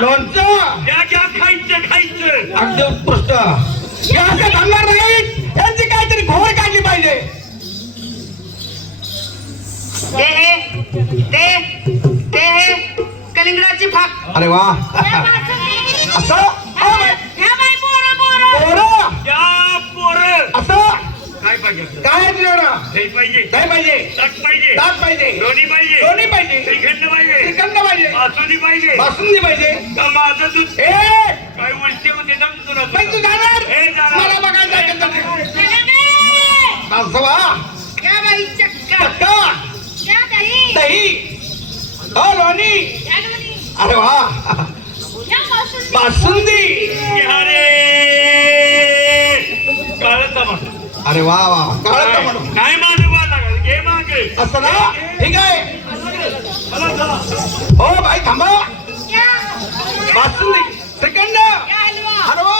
लोणचं घ्या खायचं अगदी उत्कृष्ट. हे असं थांबणार नाहीत, यांची काहीतरी घोर काढली पाहिजे. ते कलिंगडाची फाक. अरे वा असं असं काय पाहिजे काय तुझ्याकडं? दही पाहिजे काय पाहिजे? ताक पाहिजे ताक पाहिजे, लोणी पाहिजे लोणी पाहिजे, श्रीखंड पाहिजे श्रीखंड पाहिजे, बासुंदी पाहिजे बासुंदी पाहिजे. का माझं दूध ए काय उलटी होते ना तुला पण तू जाणार हे जाणार. मला बघायला जायचं क्या बाई चक्का क्या दही दही हो लोणी. क्या दोन्ही? अरे वा क्या बासुंदी? बासुंदी. अरे काळं टमाटर अरे वा वा काळं टमाटर. नाही माझं बा लागल घे मागे असं ना ठीक आहे. चला चला हो बाई थांबा. क्या? बासुंदी श्रीखंड क्या हलवा? हलवा.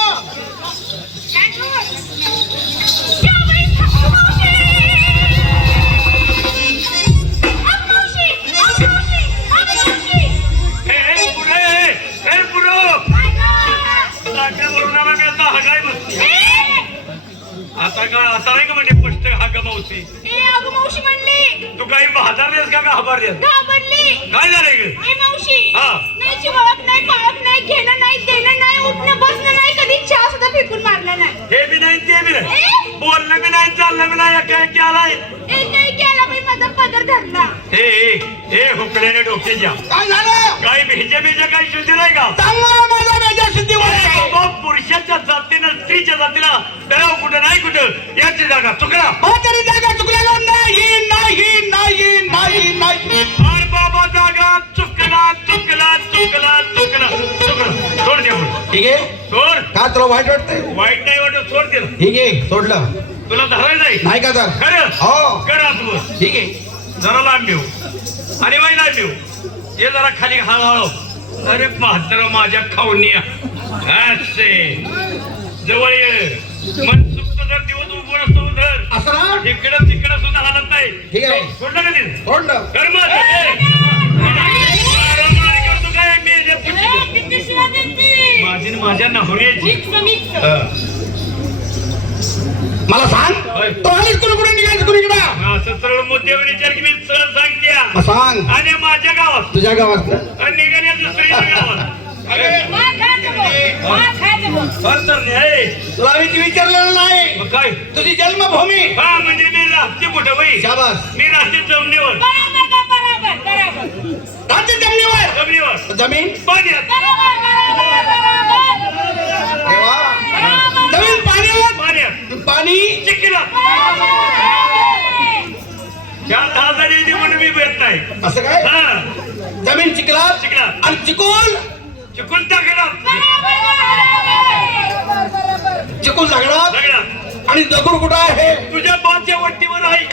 क्या दूध? क्या बाई चक्का मावशी? मावशी हे पुरो काय गं? नाट्यावरून आला मी आता हगाय बसते आता नाही का म्हणजे स्पष्ट हा गमावती अगं मावशी म्हणली. तू काही बहादरलेस का घाबरलेस घाबरली. काय झालंय ग ए मावशी हा. नाही चिवळत नाही पाळत नाही घेणं नाही देणं नाही उठणं बसणं नाही कधी चहा सुद्धा फेकून मारला नाही. हे बी नाही ते बी नाही ए? बोलणं बी नाही चालणं बी नाही काय केलाय एकही केला बाई माझा पदर धरला. हे हुकड्याने डोक्याच्या काय झालं? काही भेजा काही शुद्धी नाही का चांगला माझा मेजा शुद्धी अरे होते. बाबा, पुरुषाच्या जातीनं स्त्रीच्या जातीला डराव कुठं नाही कुठं याची जागा चुकला तरी जागा चुकलेला नाही नाही नाही नाही नाही. अरे बाबा जागा चुकला सोड दे आपण. ठीक आहे. सोड का तुला वाईट वाटतंय? वाईट नाही वाटत सोड दे ठीक आहे सोडलं. तुला धरायचं नाही नाही का तर? खरं हो करा तू ठीक आहे. जरा लांब येऊ आणि वाई लांब येऊ ये जरा खाली हळूहळू. अरे म्हातारा माझ्या खाऊनिया असे जवळ ये मनसुक्त जर दिवस उभं असतो धर असं ना इकडं तिकडं सुद्धा हालत नाही ठीक आहे. सोडलं का तिथे सोडलं. कर्म करतो काय किती शिवा देते? माझी न माझ्या नवऱ्याची मिक्स. मला सांग होय. तो आलीस कुणीकडे निघायचं कुणीकडं? असं सरळ मुद्द्यावर विचार की मी सरळ सांगत्या मग सांग आणि माझ्या गावात तुझ्या गावात आणि निघाल्या दुसऱ्या गावात अरे मार खायचं बघ. मार खायचं बघ. सर नाही तुला मी ती विचारलेलं नाही. मग काय तुझी जन्मभूमी. हा म्हणजे मी राहते कुठं बाई शाबास. मी राहते जमिनीवर बरोबर. राज्य जमिनीवर जमिनीवर जमीन पाण्यात अरे वा. जमीन पाण्यावर पाण्यात पाणी चिखला चार 10 जणी म्हणून मी भेट नाही असं काय? हा जमीन चिखलात चिखलात. आणि चिकोल चिकून टाकला चिकोल दगडात सगळ्यात आणि दगड कुठं आहे? तुझ्या बाच्या वट्टीवर आहे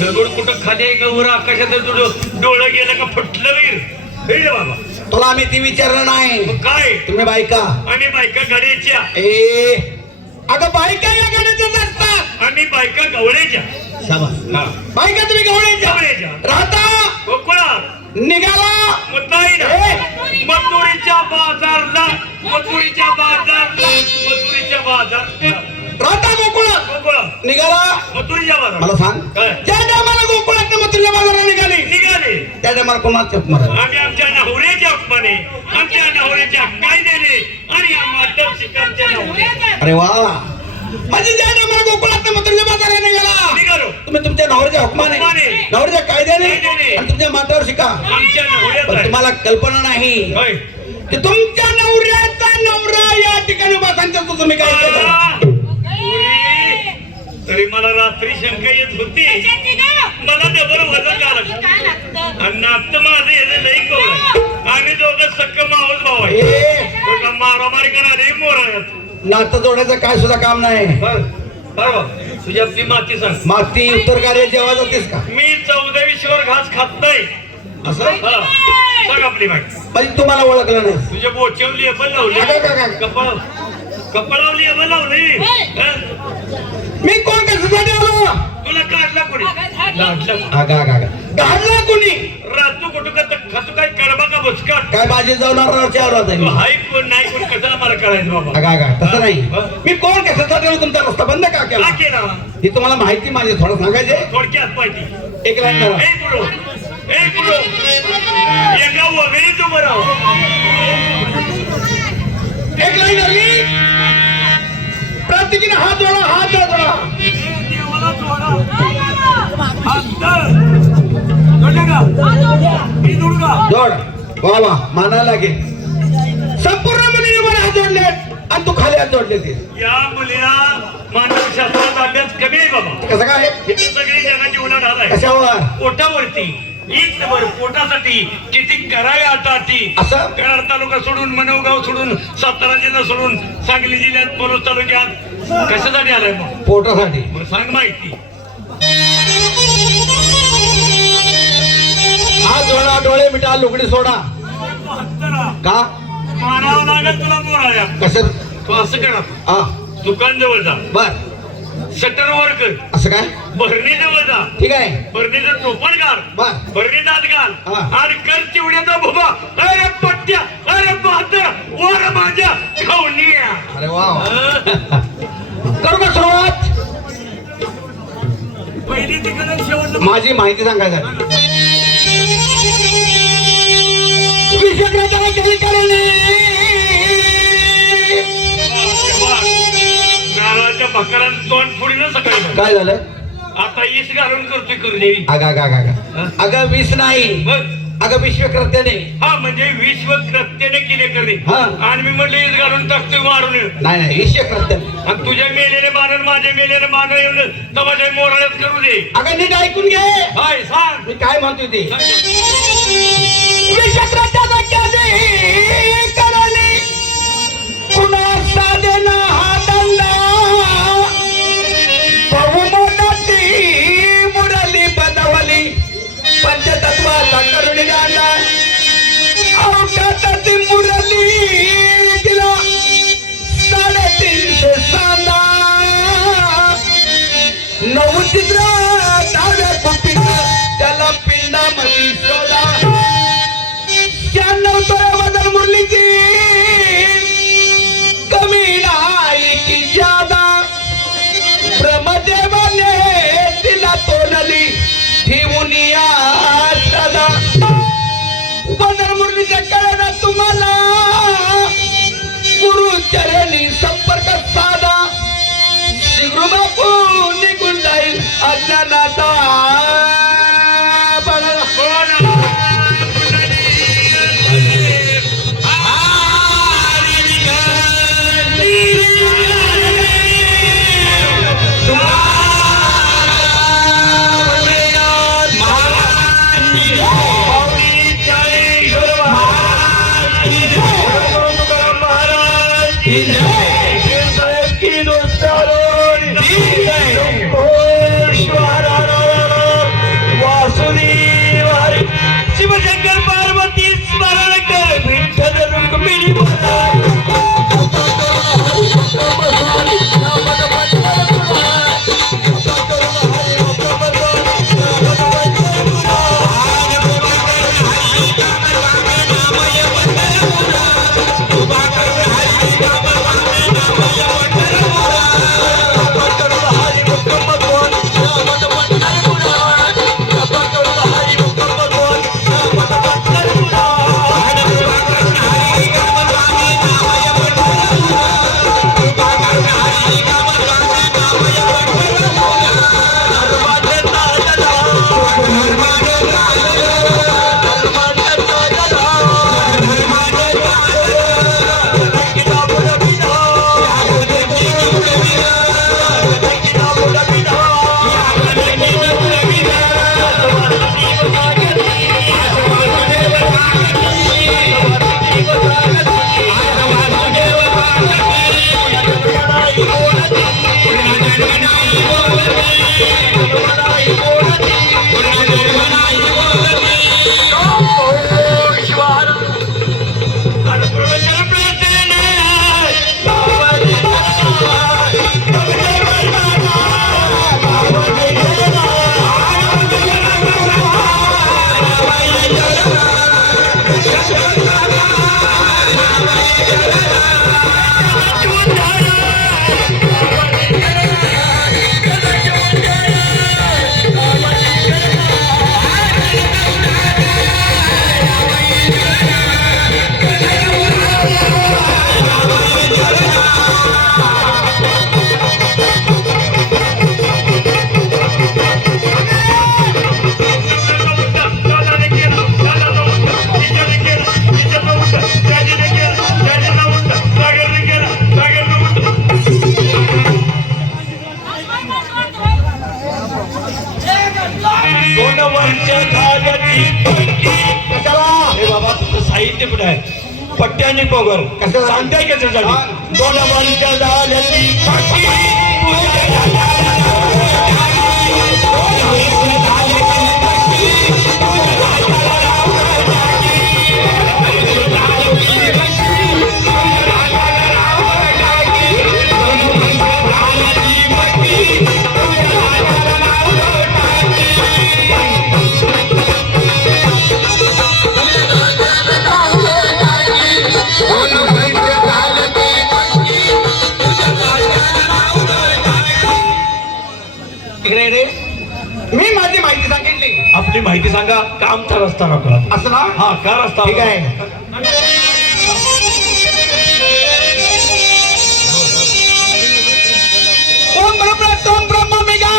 दगड कुठं खाली आहे का वर आकाशात तुझं डोळं गेलं का फुटलं वीर हे रे बाबा तुला आम्ही ती विचारलं नाही. मग काय तुम्ही बायका आम्ही बायका गाडीच्या ए अगं बायका या गाण्याच्याच असतात. आम्ही बायका गवळ्याच्या शाबास. बायका तुम्ही गवळ्याच्या गवळ्याच्या. राहता कोकणात निघाला मुद्दाई ना मथुरीच्या बाजारला मथुरीच्या बाजार राहता गोकुळात कोकणात निघाला. मथुरीच्या बाजार मला सांग काय? ज्या टायमाला गोकुळात मथुरीच्या बाजाराला निघाली निघाले त्या टायमाला कोणाच मारला? आम्ही आमच्या नवऱ्याच्या अपमाने आमच्या नवऱ्याच्या कायद्याने आणि आम्हाला शिकांच्या नवऱ्या अरे वा. म्हणजे ज्या टायमाला गोकुळात मथुरीच्या बाजाराला निघाला निघालो तुम्ही तुमच्या नवऱ्याच्या हुकमाने हुकमाने, नवऱ्याच्या कायद्याने कायद्याने आणि तुमच्या मातावर शिका. आमच्या पण नवऱ्याचा तुम्हाला कल्पना नाही होय की तुमच्या नवऱ्याचा नवरा या ठिकाणी उभा सांगतो तुम्ही काय केलं. पुरी, तरी मला रात्री शंका येत होती मला डबल वजन झालं आणि नातं माझं येणं लई कवळ आम्ही दोघं सक्क मावस भाऊ आहे ए मारामारी करणारे मोरायात नातं जोडायचं काय सुद्धा काम नाही. बरोबर तुझी आपली माती सांग माती उत्तर कार्य जेव्हा जातेस का? मी 14 घास खात नाही असं हा. सांग आपली माहिती म्हणजे तुम्हाला ओळखलं नाही. तुझ्या बोचेवली लेबल लावली कपाळावर लेबल लावली मी कोण कशासाठी आलो? तुला काढला कोणी लाडला आगा आगा आगा धाडला कोणी रातू कुठं का खातू काय कडबा का बसका काय माझी जाऊन हाय कोण नाही कोण कशाला मला कळायचं बाबा आगा आगा तसं नाही हा? मी कोण कशासाठी तुमचा रस्ता बंद का केला का केला ही तुम्हाला माहिती माझी थोडं सांगायचे थोडक्यात पाहिजे एक लाईन करा एक पुढं एका वगैरेच उभं राहू एक लाईन आली प्रत्येकीने हात जोडा जोड वा वा मानायला लागेल संपूर्ण मुलीने मला हात जोडलेत आणि तू खाली हात जोडले ते या मुलीला मानवशास्त्राचा अभ्यास कमी आहे बाबा कसं काय इथे सगळी जगाची उलाढाल आहे कशावर पोटावरती ईदभर पोटासाठी किती करावे आता ती असं कराड तालुका सोडून मनवगाव सोडून सातारा जिल्हा सोडून सांगली जिल्ह्यात पलूस तालुक्यात कशासाठी आलाय मग पोटासाठी मग सांग माहिती हात जोडा डोळे मिटा लुगडी सोडा का मानावं लागेल तुला बोलाया कसं तू असं करा हा दुकान जवळ जा बर शटर वर कर असं काय भरणी जवळ जा ठीक आहे भरणीचं टोपण घाल बर भरणी दात घाल हा. आणि कर चिवड्याचा भोबा अरे पट्ट्या अरे बहादर वर माझ्या खाऊनिया अरे वा वा. करू का सुरुवात पहिली तिकडे शेवट माझी माहिती सांगायचं विषयाच्या केली नारळाच्या भाकरात तोंड फोडी ना सकाळी काय झालं आता ईस घालून करतोय करुदेवी अगा अगा अगा अगं वीस नाही बघ अगं विश्वकर्त्याने हा म्हणजे विश्व कृत्याने केले करणे हा. आणि मी म्हटलं ईस घालून टाकतोय मारून नाही नाही विश्वकर्त्याने आणि तुझ्या मेलेले मारण माझ्या मेलेले मारण येऊन तमाशा मोराळ्यात करू दे अगं नीट ऐकून घे हाय सांग मी काय म्हणतोय ते सांग. विश्वकर्त्याचा केली करणे पुन्हा साधेना हा दंडा बहुमोलाची मुरली बदवली पंचतत्वाचा करुणी दांडा अवघाताची मुरली तिला 350 सांदा 9 चित्र डाव्या कुपीत त्याला पिंडामध्ये शोधा 96 तोळ्या वजन मुरलीची कमी नाही की ज्यादा ब्रह्मदेवाने तिला तोडली ठेवून या सदा वजन मुरलीच्या कळना तुम्हाला गुरुचरणी संपर्क साधा शिगरू बापू निघून जाईल अज्ञानाचा की दोस्तारो दोन वर्ष झाली पट्टी. कशाला हे बाबा तुझं साहित्य कुठं आहे पट्टी आणि पोगर कशाला? सांगताय कशासाठी हा. 2 वर्ष झाली पट्टी. तिकडे रे मी माझी माहिती सांगितली आपली माहिती सांगा कामचा रस्ता नको असं ना हा का रस्ता ठीक आहे ओम ब्रह्म तोम ब्रह्म मेगा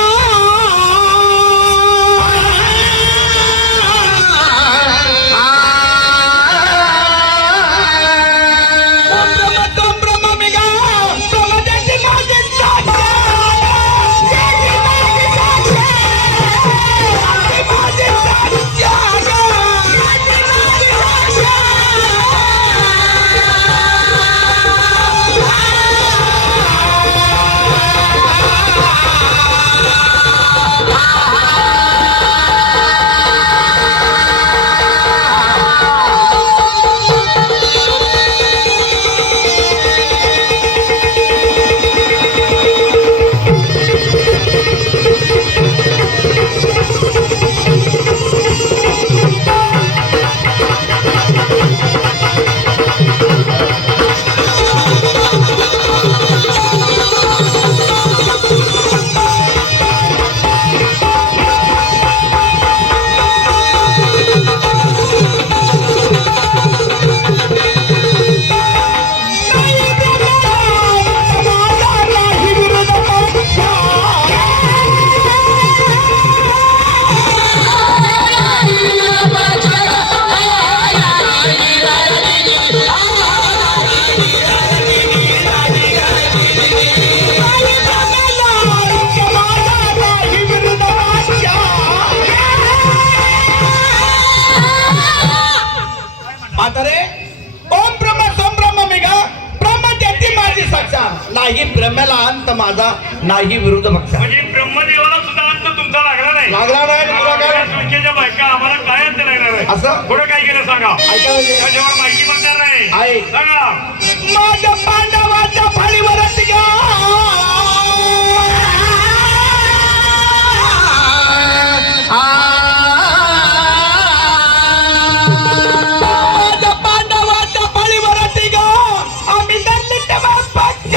ओम ब्रह्म तोम ब्रह्म मेगा ब्रह्म जयति माझे साच्या नाही ब्रह्माला अंत माझा नाही विरुद्ध पक्ष म्हणजे ब्रह्मदेवाला सुद्धा अंत तुमचा लागला नाही लागला नाही तुला काय तुमच्या बायका आम्हाला काय अंत लागणार आहे असं पुढे काय केलं सांगा ऐका म्हणजे. त्याच्यावर माहिती म्हणणार नाही आहे. सांगा माझ्या पांडवाच्या फाळीवर माझ्या पांडवाच्या फाळीवर आम्ही दंडित पक्ष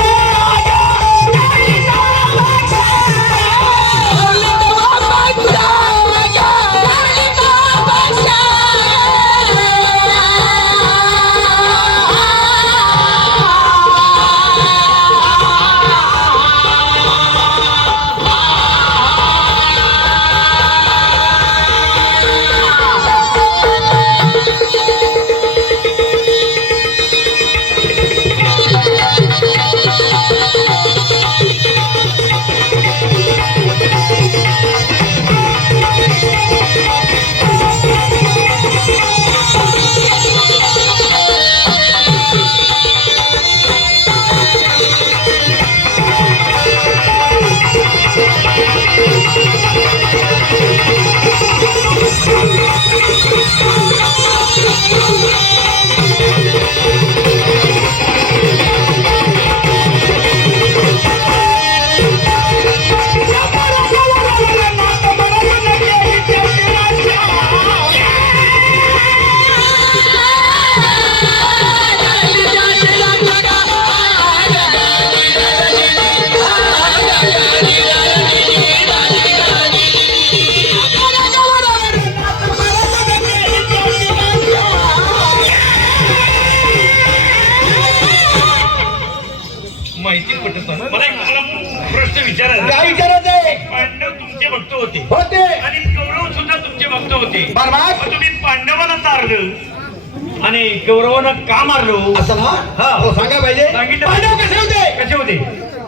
माहिती पटत नाही मला एक तुम्हाला प्रश्न विचारायचा काय विचारायचं आहे पांडव तुमचे भक्त होते होते आणि कौरव सुद्धा तुमचे भक्त होते बरोबर मग तुम्ही पांडवाला तारलं आणि कौरवांना का मारलो असं ना हा. हो सांगा पाहिजे सांगितलं. पांडव कसे होते कसे होते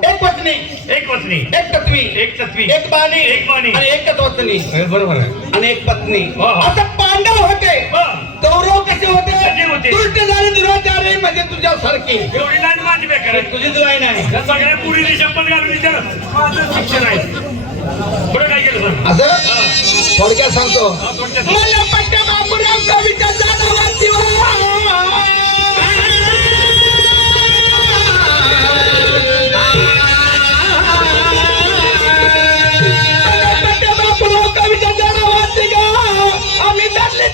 एक वचनी, एक वचनी, एक तत्वी, एक तत्वी, एक बाणी, एक बाणी. आणि एकच वचनी बरोबर आहे. आणि एक पत्नी. हो, हो. असं पांडव होते. कौरव कसे कसे होते? होते? दुष्ट झाले दुराचारी म्हणजे तुझ्यासारखी. एवढी लाईन माझी बेकार आहे. तुझीच लाईन आहे. या सगळ्या पुरीने शपथ घालून विचार माझं शिक्षण आहे. पुढे काय केलं सर? असं थोडक्यात सांगतो. थोडक्यात. मला पट्ट्या बापूराव कविता जाधवांची पट्ट्या बापूराव कविता जाधवांची गाव आम्ही धरले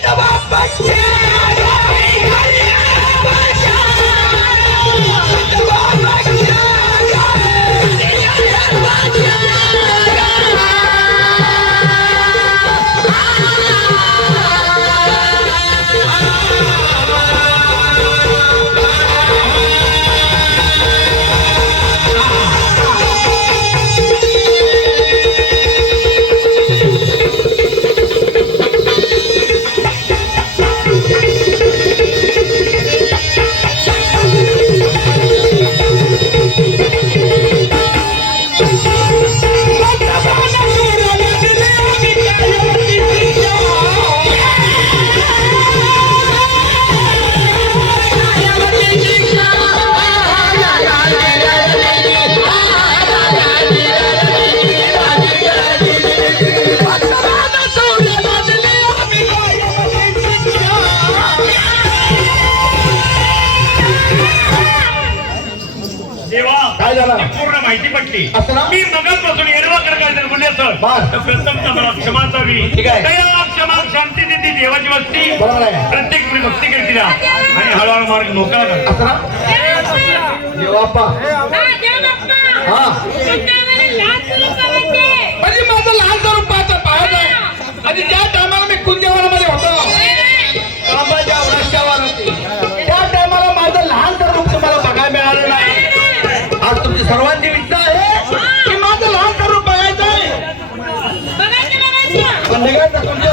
तेव्हा काय झालं? ती पूर्ण माहिती पटली. असं ना? मी मगापासून एरवा कर बोलले सर. बर. तर प्रथम मला क्षमा असावी. ठीक आहे. दया, क्षमा, शांती देती देवाची वस्ती. बरोबर आहे. प्रत्येक मुली भक्ती करते ना. आणि हळूहळू मार्ग मोकळा कर. असं ना? देवाप्पा हा म्हणजे माझं लहान स्वरूपाचं पाहत आहे. आणि ज्या टायमाला मी कुंजवनामध्ये होतो कांबाच्या वृक्षावर होती त्या टायमाला माझं लहान स्वरूप तुम्हाला बघायला मिळालं नाही. आज तुमची सर्वांची इच्छा आहे की माझं लहान स्वरूप बघायचं आहे. पण निघायचं तुमच्या